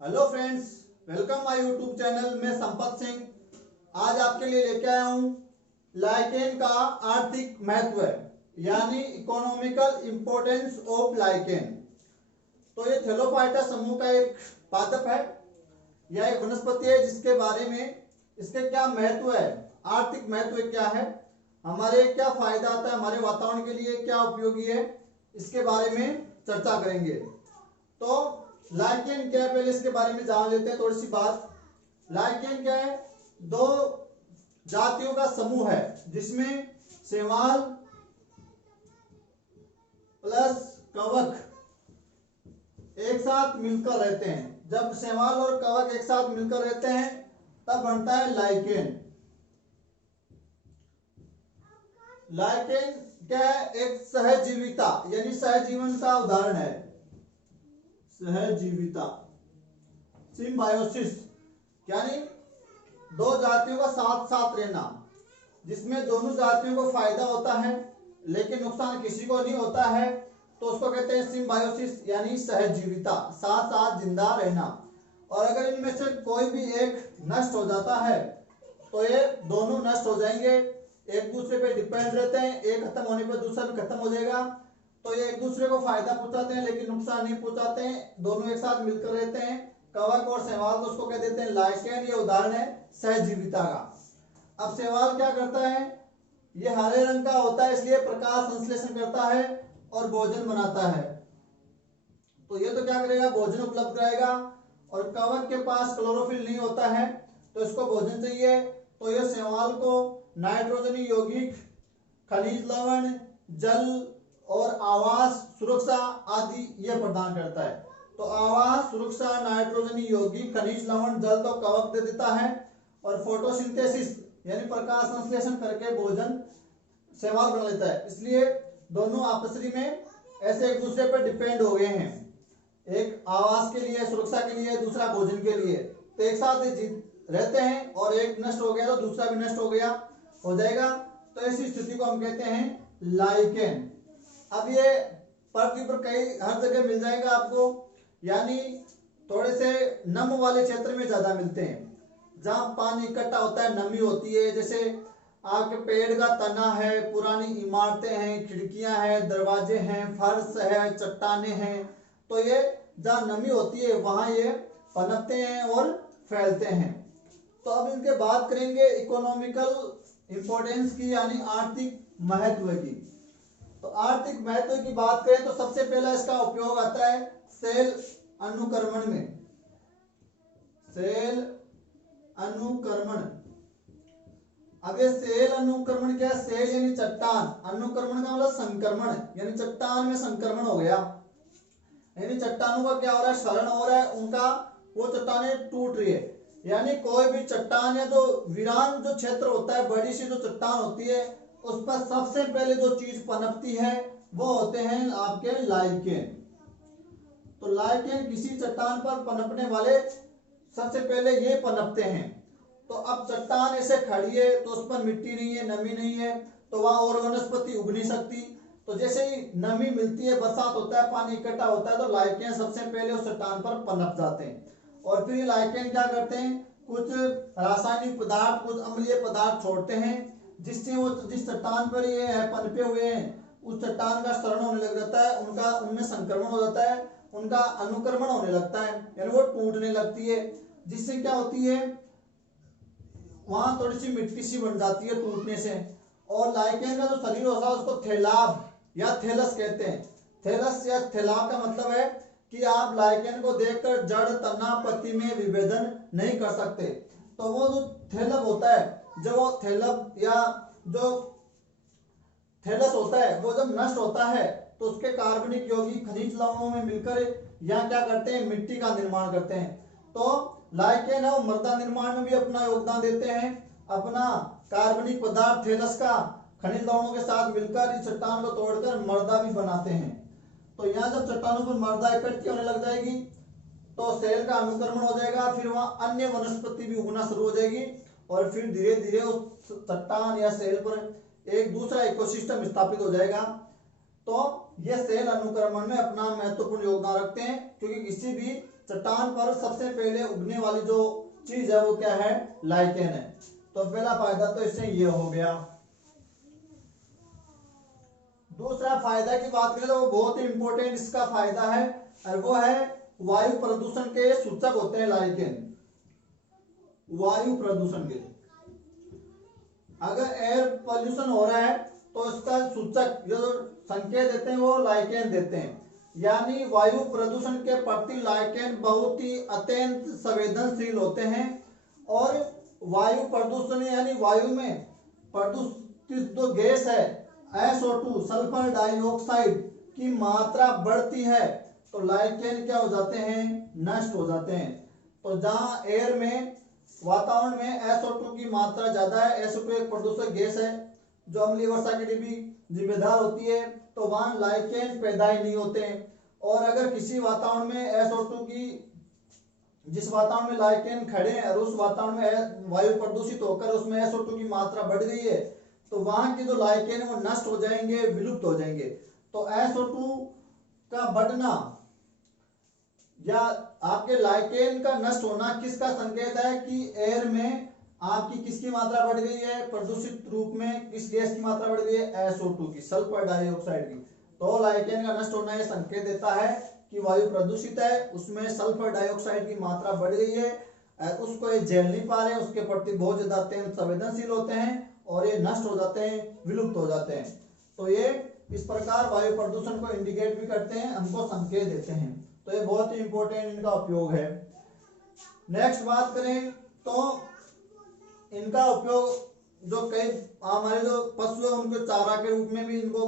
Hello friends, welcome my YouTube channel में संपत सिंह। आज आपके लिए लेके आया हूँ लाइकेन का आर्थिक महत्व यानी इकोनॉमिकल इंपोर्टेंस ऑफ लाइकेन। तो ये थैलोफाइटा समूह का एक पादप है। यह एक वनस्पति है जिसके बारे में इसके क्या महत्व है, आर्थिक महत्व क्या है, हमारे क्या फायदा आता है, हमारे वातावरण के लिए क्या उपयोगी है, इसके बारे में चर्चा करेंगे। तो लाइकेन क्या है, पहले इसके बारे में जान लेते हैं थोड़ी सी बात। लाइकेन क्या है? दो जातियों का समूह है जिसमें शैवाल प्लस कवक एक साथ मिलकर रहते हैं। जब शैवाल और कवक एक साथ मिलकर रहते हैं तब बनता है लाइकेन। लाइकेन क्या है? एक सहजीविता यानी सहजीवन का उदाहरण है। सहजीविता, सिम्बायोसिस, यानी दो जातियों का साथ साथ रहना जिसमें दोनों जातियों को फायदा होता है लेकिन नुकसान किसी को नहीं होता है, तो उसको कहते हैं सिम्बायोसिस यानी सहजीविता, साथ साथ जिंदा रहना। और अगर इनमें से कोई भी एक नष्ट हो जाता है तो ये दोनों नष्ट हो जाएंगे, एक दूसरे पे डिपेंड रहते हैं, एक खत्म होने पर दूसरा भी खत्म हो जाएगा। तो ये एक दूसरे को फायदा पहुंचाते हैं लेकिन नुकसान नहीं पहुंचाते हैं, दोनों एक साथ मिलकर रहते हैं। कवक और शैवाल तो उसको कह देते हैं लाइकेन। ये उदाहरण है सहजीविता का। अब शैवाल क्या करता है? ये हरे रंग का होता है इसलिए प्रकाश संश्लेषण करता है और भोजन बनाता है। तो ये तो क्या करेगा? भोजन उपलब्ध कराएगा। और कवक के पास क्लोरोफिल नहीं होता है तो इसको भोजन चाहिए, तो ये शैवाल को नाइट्रोजनी यौगिक, खनिज लवण, जल और आवास, सुरक्षा आदि ये प्रदान करता है। तो आवास, सुरक्षा, नाइट्रोजनी यौगिक, खनिज लवण, जल तो कवक दे देता है और फोटोसिंथेसिस यानी प्रकाश संश्लेषण करके भोजन शैवाल बना लेता है। इसलिए दोनों आपसी में ऐसे एक दूसरे पर डिपेंड हो गए हैं, एक आवास के लिए, सुरक्षा के लिए, दूसरा भोजन के लिए। तो एक साथ रहते हैं और एक नष्ट हो गया तो दूसरा भी नष्ट हो जाएगा। तो ऐसी स्थिति को हम कहते हैं लाइकेन। अब ये पृथ्वी पर कई हर जगह मिल जाएगा आपको, यानी थोड़े से नम वाले क्षेत्र में ज्यादा मिलते हैं जहां पानी इकट्ठा होता है, नमी होती है। जैसे आपके पेड़ का तना है, पुरानी इमारतें हैं, खिड़कियां हैं, दरवाजे हैं, फर्श है, चट्टाने हैं, तो ये जहां नमी होती है वहां ये पनपते हैं और फैलते हैं। तो अब इनके बात करेंगे इकोनॉमिकल इंपोर्टेंस की यानी आर्थिक महत्व की। तो आर्थिक महत्व की बात करें तो सबसे पहला इसका उपयोग आता है सेल अनुक्रमण में। सेल अनुक्रमण। अब ये सेल अनुक्रमण क्या है? सेल यानी चट्टान, अनुक्रमण का मतलब संक्रमण, यानी चट्टान में संक्रमण हो गया, यानी चट्टानों का क्या हो रहा है? क्षरण हो रहा है, उनका वो चट्टानें टूट रही है। यानी कोई भी चट्टान या जो वीरान जो क्षेत्र होता है, बड़ी सी जो चट्टान होती है उस पर सबसे पहले जो चीज पनपती है वो होते हैं आपके लाइकेन। तो लाइकेन किसी चट्टान पर पनपने वाले सबसे पहले ये पनपते हैं। तो अब चट्टान ऐसे खड़ी है तो उस पर मिट्टी नहीं है, नमी नहीं है, तो वहां और वनस्पति उग नहीं सकती। तो जैसे ही नमी मिलती है, बरसात होता है, पानी इकट्ठा होता है, तो लाइकेन सबसे पहले उस चट्टान पर पनप जाते हैं। और फिर ये लाइकेन क्या करते हैं? कुछ रासायनिक पदार्थ, कुछ अम्लीय पदार्थ छोड़ते हैं जिससे वो जिस चट्टान पर ये है पनपे हुए हैं उस चट्टान का क्षरण होने लग जाता है, उनका उनमें संक्रमण हो जाता है, उनका अनुक्रमण होने लगता है, यानी वो टूटने लगती है। जिससे क्या होती है? वहां थोड़ी सी मिट्टी सी बन जाती है टूटने से। और लाइकेन का जो शरीर होता है उसको थैलाब या थैलस कहते हैं। थैलस या थैलाब का मतलब है कि आप लाइकेन को देखकर जड़, तना, पत्ती में विभेदन नहीं कर सकते। तो वो जो थैलब होता है, जो वो थैलब या जो थैलस होता है वो जब नष्ट होता है तो उसके कार्बनिक यौगिक खनिज लवणों में मिलकर यहाँ क्या करते हैं? मिट्टी का निर्माण करते हैं। तो लाइकेन है वो मृदा निर्माण में भी अपना योगदान देते हैं। अपना कार्बनिक पदार्थ थैलस का खनिज लवणों के साथ मिलकर इस चट्टान को तोड़कर मृदा भी बनाते हैं। तो यहाँ जब चट्टानों पर मृदा इकट्ठी होने लग जाएगी तो सेल का अनुक्रमण हो जाएगा, फिर वहां अन्य वनस्पति भी उगना शुरू हो जाएगी और फिर धीरे धीरे उस चट्टान या सेल पर एक दूसरा इकोसिस्टम स्थापित हो जाएगा। तो ये सेल अनुक्रमण में अपना महत्वपूर्ण योगदान रखते हैं क्योंकि किसी भी चट्टान पर सबसे पहले उगने वाली जो चीज है वो क्या है, लाइकेन है। तो पहला फायदा तो इससे ये हो गया। दूसरा फायदा की बात करें तो वो बहुत ही इंपॉर्टेंट इसका फायदा है, और वो है वायु प्रदूषण के सूचक होते हैं लाइकेन। वायु प्रदूषण के, अगर एयर पोल्यूशन हो रहा है तो इसका सूचक जो संकेत देते हैं वो लाइकेन देते हैं। यानी वायु प्रदूषण के प्रति लाइकेन बहुत ही अत्यंत संवेदनशील होते हैं। और वायु प्रदूषण यानी वायु में प्रदूषित जो गैस है SO2 सल्फर डाइऑक्साइड की मात्रा बढ़ती है तो लाइकेन क्या हो जाते हैं, नष्ट हो जाते हैं। तो जहां एयर में वातावरण में SO2 की मात्रा ज्यादा है, SO2 एक प्रदूषक गैस है जो अम्लीय वर्षा के लिए भी जिम्मेदार होती है, तो वहां लाइकेन पैदा ही नहीं होते हैं। और अगर किसी वातावरण में SO2 की, जिस वातावरण में लाइकेन खड़े हैं और उस वातावरण में वायु प्रदूषित होकर उसमें SO2 की मात्रा बढ़ गई है तो वहां के जो लाइकेन वो नष्ट हो जाएंगे, विलुप्त हो जाएंगे। तो SO2 का बढ़ना या आपके लाइकेन का नष्ट होना किसका संकेत है कि एयर में आपकी किसकी मात्रा बढ़ गई है, प्रदूषित रूप में किस गैस की मात्रा बढ़ गई है, SO2 की, सल्फर डाइऑक्साइड की। तो लाइकेन का नष्ट होना यह संकेत देता है कि वायु प्रदूषित है, उसमें सल्फर डाइऑक्साइड की मात्रा बढ़ गई है, उसको ये झेल नहीं पा रहे, उसके प्रति बहुत ज्यादा अत्यंत संवेदनशील होते हैं और ये नष्ट हो जाते हैं, विलुप्त हो जाते हैं। तो ये इस प्रकार वायु प्रदूषण को इंडिकेट भी करते हैं, हमको संकेत देते हैं। तो ये बहुत ही इंपॉर्टेंट इनका उपयोग है। नेक्स्ट बात करें तो इनका उपयोग जो कई हमारे जो पशु है उनको चारा के रूप में भी इनको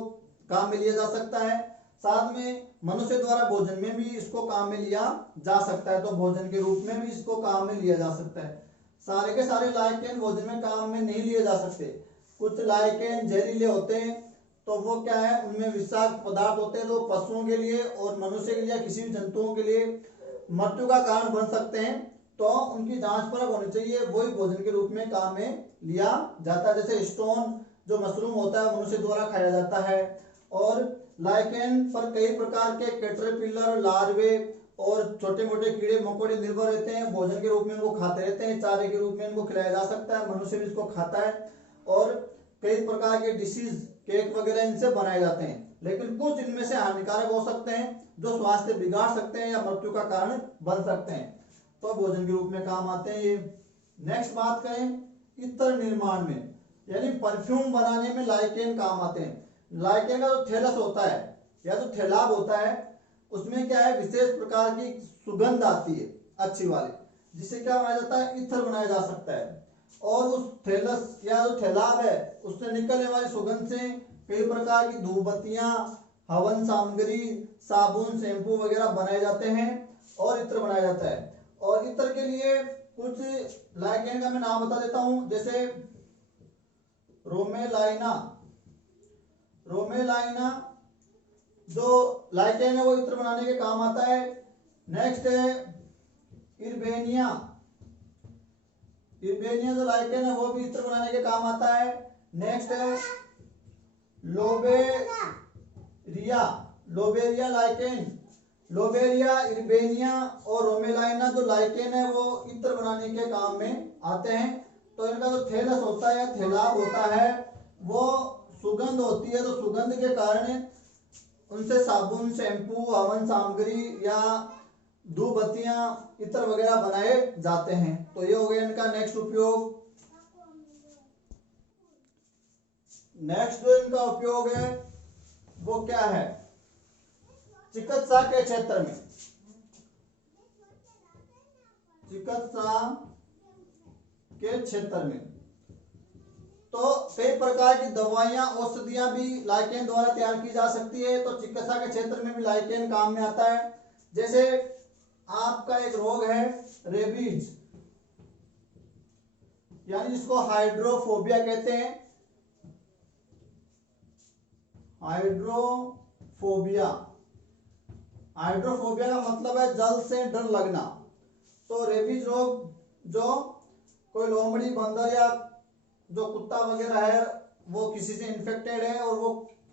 काम में लिया जा सकता है। साथ में मनुष्य द्वारा भोजन में भी इसको काम में लिया जा सकता है, तो भोजन के रूप में भी इसको काम में लिया जा सकता है। सारे के सारे लाइकेन भोजन में काम में नहीं लिए जा सकते। कुछ लाइकेन जहरीले होते हैं, तो वो क्या है, उनमें विषाक्त पदार्थ होते हैं जो पशुओं के लिए और मनुष्य के लिए, किसी भी जंतुओं के लिए मृत्यु का कारण बन सकते हैं। तो उनकी जांच परख होनी चाहिए, वही भोजन के रूप में काम में लिया जाता है। जैसे स्टोन जो मशरूम होता है मनुष्य द्वारा खाया जाता है। और लाइकेन पर कई प्रकार के कैटरपिलर, लार्वे और छोटे मोटे कीड़े मकोड़े निर्भर रहते हैं, भोजन के रूप में इनको खाते रहते हैं, चारे के रूप में इनको खिलाया जा सकता है, मनुष्य भी इसको खाता है। और कई प्रकार के डिशेज, केक वगैरह इनसे बनाए जाते हैं, लेकिन कुछ इनमें से हानिकारक हो सकते हैं जो स्वास्थ्य बिगाड़ सकते हैं या मृत्यु का कारण बन सकते हैं, तो भोजन के रूप में काम आते हैं ये। नेक्स्ट बात करें इत्र निर्माण में, यानी परफ्यूम बनाने में लाइकेन काम आते हैं। लाइकेन का जो थैलस होता है या जो थैलाब होता है उसमें क्या है, विशेष प्रकार की सुगंध आती है अच्छी वाली, जिससे क्या बनाया जाता है, इत्र बनाया जा सकता है। और उस थैलस या जो थैलाब है उससे निकलने वाली सुगंध से कई प्रकार की धूपबत्तियां, हवन सामग्री, साबुन, शैम्पू वगैरह बनाए जाते हैं और इत्र बनाया जाता है। और इत्र के लिए कुछ लाइकेन का मैं नाम बता देता हूं, जैसे रोमेलाइना। रोमेलाइना जो लाइकेन है वो इत्र बनाने के काम आता है। नेक्स्ट है इर्बेनिया। इर्बेनिया जो लाइकेन है वो भी इत्र बनाने के काम आता है। नेक्स्ट है लोबेरिया। लोबेरिया लाइकेन, लोबेरिया, इर्बेनिया और रोमेलाइना जो लाइकेन है वो इत्र बनाने के काम में आते हैं। तो इनका जो थैलस होता है या थैलाब होता है वो सुगंध होती है, तो सुगंध के कारण उनसे साबुन, शैम्पू, हवन सामग्री या धूपबत्तियां, इत्र वगैरह बनाए जाते हैं। तो ये हो गया इनका नेक्स्ट उपयोग। नेक्स्ट जो इनका उपयोग है वो क्या है, चिकित्सा के क्षेत्र में। चिकित्सा के क्षेत्र में तो कई प्रकार की दवाइयां, औषधियां भी लाइकेन द्वारा तैयार की जा सकती है, तो चिकित्सा के क्षेत्र में भी लाइकेन काम में आता है। जैसे आपका एक रोग है रेबीज, यानी जिसको हाइड्रोफोबिया कहते हैं। हाइड्रोफोबिया, हाइड्रोफोबिया का मतलब है जल से डर लगना। तो रेबीज रोग जो कोई लोमड़ी, बंदर या जो कुत्ता वगैरह है वो किसी से इन्फेक्टेड है और वो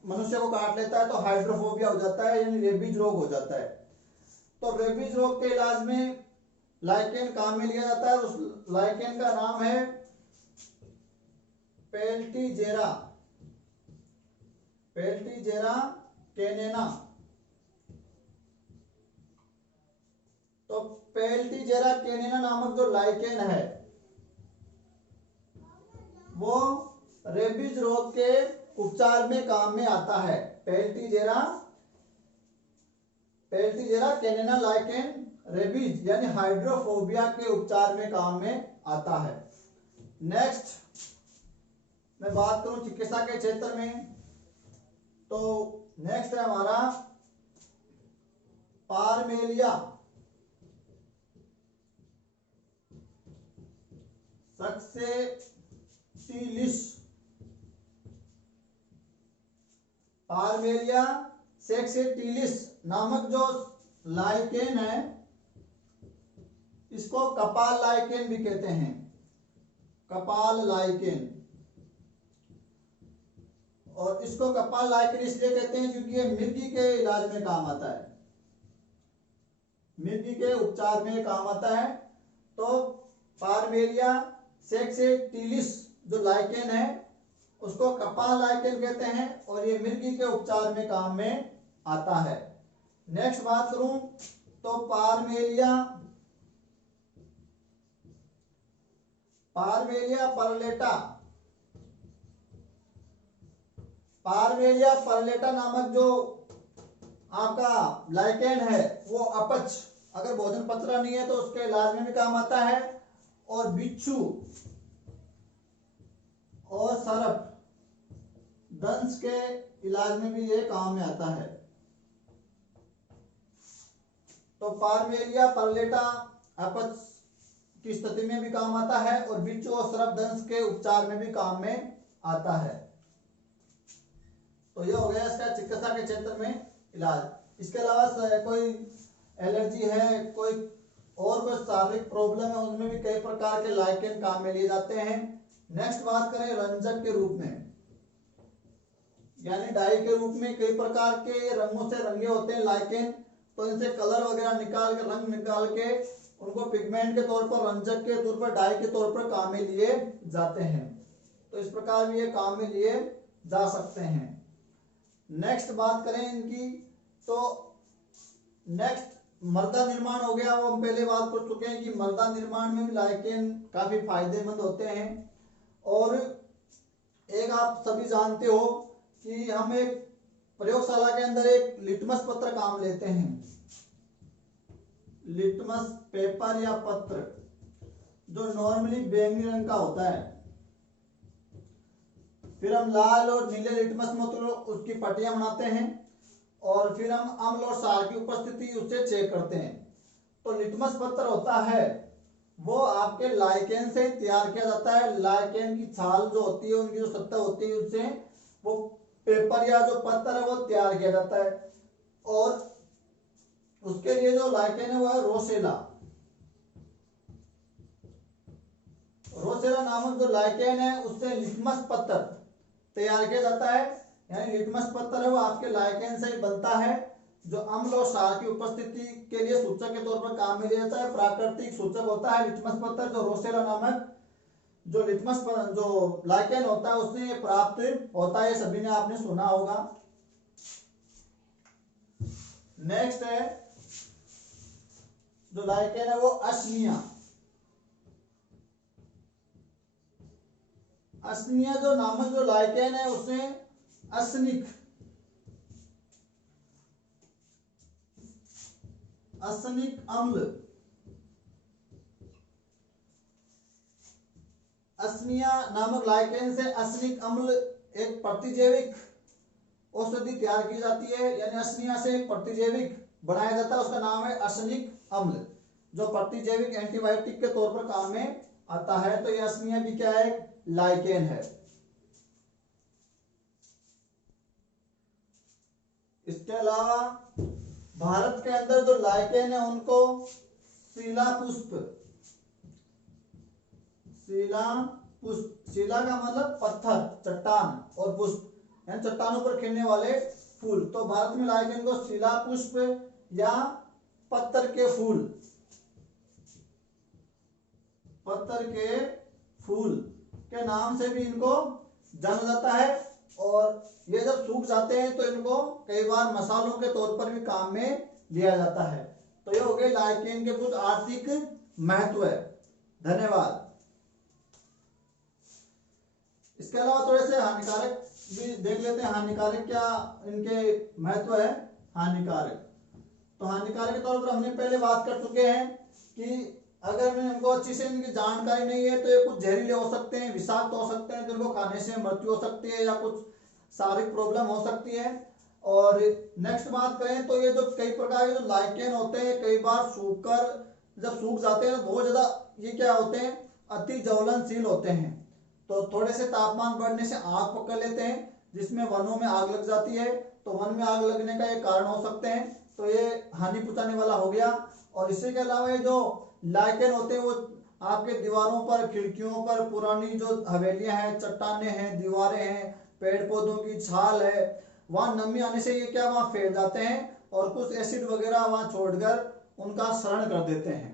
मनुष्य को काट लेता है तो हाइड्रोफोबिया हो जाता है, यानी रेबीज रोग हो जाता है। तो रेबीज रोग के इलाज में लाइकेन काम में लिया जाता है। उस लाइकेन का नाम है पेल्टीजेरा, पेल्टीजेरा कैनेना। तो पेल्टीजेरा कैनेना नामक जो लाइकेन है वो रेबीज रोग के उपचार में काम में आता है। पेल्टीजेरा कैनेना लाइकेन रेबीज यानी हाइड्रोफोबिया के उपचार में काम में आता है। नेक्स्ट मैं बात करूं चिकित्सा के क्षेत्र में, तो नेक्स्ट है हमारा पारमेलिया सक्सेटिलिस। पारमेलिया सक्सेटिलिस नामक जो लाइकेन है इसको कपाल लाइकेन भी कहते हैं, कपाल लाइकेन। और इसको कपाल लाइकेन इसलिए कहते हैं क्योंकि ये मिर्गी के इलाज में काम आता है, मिर्गी के उपचार में काम आता है। तो पारमेलिया सक्सेटिलिस जो लाइकेन है उसको कपाल लाइकेन कहते हैं और ये मिर्गी के उपचार में काम में आता है। नेक्स्ट बात करूं तो पारमेलिया परलेटा, पारमेलिया परलेटा नामक जो आपका लाइकेन है वो अपच, अगर भोजन पचरा नहीं है तो उसके इलाज में भी काम आता है। और बिच्छू और सरप दंश के इलाज में भी ये काम में आता है। तो पारमेलिया परलेटा अपच की स्थिति में भी काम आता है और बिच्छू और सरप दंश के उपचार में भी काम में आता है। तो ये हो गया इसका चिकित्सा के क्षेत्र में इलाज। इसके अलावा कोई एलर्जी है, कोई और कोई शारीरिक प्रॉब्लम है, उनमें भी कई प्रकार के लाइकेन काम में लिए जाते हैं। नेक्स्ट बात करें रंजक के रूप में, यानी डाई के रूप में कई प्रकार के रंगों से रंगे होते हैं लाइकेन। तो इनसे कलर वगैरह निकाल के, रंग निकाल के उनको पिगमेंट के तौर पर, रंजक के तौर पर, डाई के तौर पर काम में लिए जाते हैं। तो इस प्रकार भी ये काम में लिए जा सकते हैं। नेक्स्ट बात करें इनकी, तो नेक्स्ट मर्दा निर्माण हो गया। वो हम पहले बात कर चुके हैं कि मर्दा निर्माण में भी लाइकेन काफी फायदेमंद होते हैं। और एक आप सभी जानते हो कि हम एक प्रयोगशाला के अंदर एक लिटमस पत्र काम लेते हैं, लिटमस पेपर या पत्र जो नॉर्मली बैंगनी रंग का होता है। फिर हम लाल और नीले लिटमस पत्र उसकी पट्टियां बनाते हैं और फिर हम अम्ल और क्षार की उपस्थिति उससे चेक करते हैं। तो लिटमस पत्र होता है वो आपके लाइकेन से तैयार किया जाता है। लाइकेन की छाल जो होती है, उनकी जो सतह होती है, उससे वो पेपर या जो पत्र है वो तैयार किया जाता है। और उसके लिए जो लाइकेन है वो है रोसेला। रोसेला नामक जो लाइकेन है उससे लिटमस पत्र तैयार किया जाता है। यानी लिटमस पत्र है वो आपके लाइकेन से ही बनता है, जो अम्ल और क्षार की उपस्थिति के लिए सूचक के तौर पर काम में लिया जाता है। प्राकृतिक सूचक होता है लिटमस पत्र, जो रोसेला नामक जो लिटमस जो लाइकेन होता है उससे प्राप्त होता है। सभी ने आपने सुना होगा। नेक्स्ट है जो लाइकेन है वो असनिया। असनिया जो नामक जो लाइकेन है उससे असनिक अम्ल, असनिया नामक लाइकेन से असनिक अम्ल एक प्रतिजैविक औषधि तैयार की जाती है। यानी असनिया से एक प्रतिजैविक बनाया जाता है, उसका नाम है असनिक अम्ल, जो प्रतिजैविक एंटीबायोटिक के तौर पर काम में आता है। तो ये असनिया भी क्या है, लाइकेन है। इसके अलावा भारत के अंदर जो लाइकेन है उनको शिलापुष्प, शिला का मतलब पत्थर, चट्टान, और पुष्प यानी चट्टानों पर खिलने वाले फूल। तो भारत में लाइकेन को शिलापुष्प या पत्थर के फूल, पत्थर के फूल के नाम से भी इनको जाना जाता है। और ये जब सूख जाते हैं तो इनको कई बार मसालों के तौर पर भी काम में लिया जाता है। तो ये हो गए लाइकेन के कुछ आर्थिक महत्व है। धन्यवाद। इसके अलावा थोड़े से हानिकारक भी देख लेते हैं। हानिकारक क्या इनके महत्व है। हानिकारक, तो हानिकारक के तौर पर हमने पहले बात कर चुके हैं कि अगर में हमको अच्छी से इनकी जानकारी नहीं है तो ये कुछ जहरीले हो सकते हैं, विषाक्त हो सकते हैं, तो इनको खाने से मृत्यु हो सकती है या कुछ शारीरिक प्रॉब्लम हो सकती है। और नेक्स्ट बात करें तो ये जो कई प्रकार के जो लाइकेन होते हैं कई बार सूखकर जब सूख जाते हैं तो बहुत ज्यादा ये क्या होते हैं, अति ज्वलनशील होते हैं। तो थोड़े से तापमान बढ़ने से आग पकड़ लेते हैं जिसमें वनों में आग लग जाती है। तो वन में आग लगने का ये कारण हो सकते हैं। तो ये हानि पहुंचाने वाला हो गया। और इसी के अलावा ये जो लाइकेन होते हैं वो आपके दीवारों पर, खिड़कियों पर, पुरानी जो हवेलियां हैं, चट्टाने हैं, दीवारें हैं, पेड़ पौधों की छाल है, वहां नमी आने से ये क्या वहां फैल जाते हैं और कुछ एसिड वगैरह वहां छोड़कर उनका शरण कर देते हैं।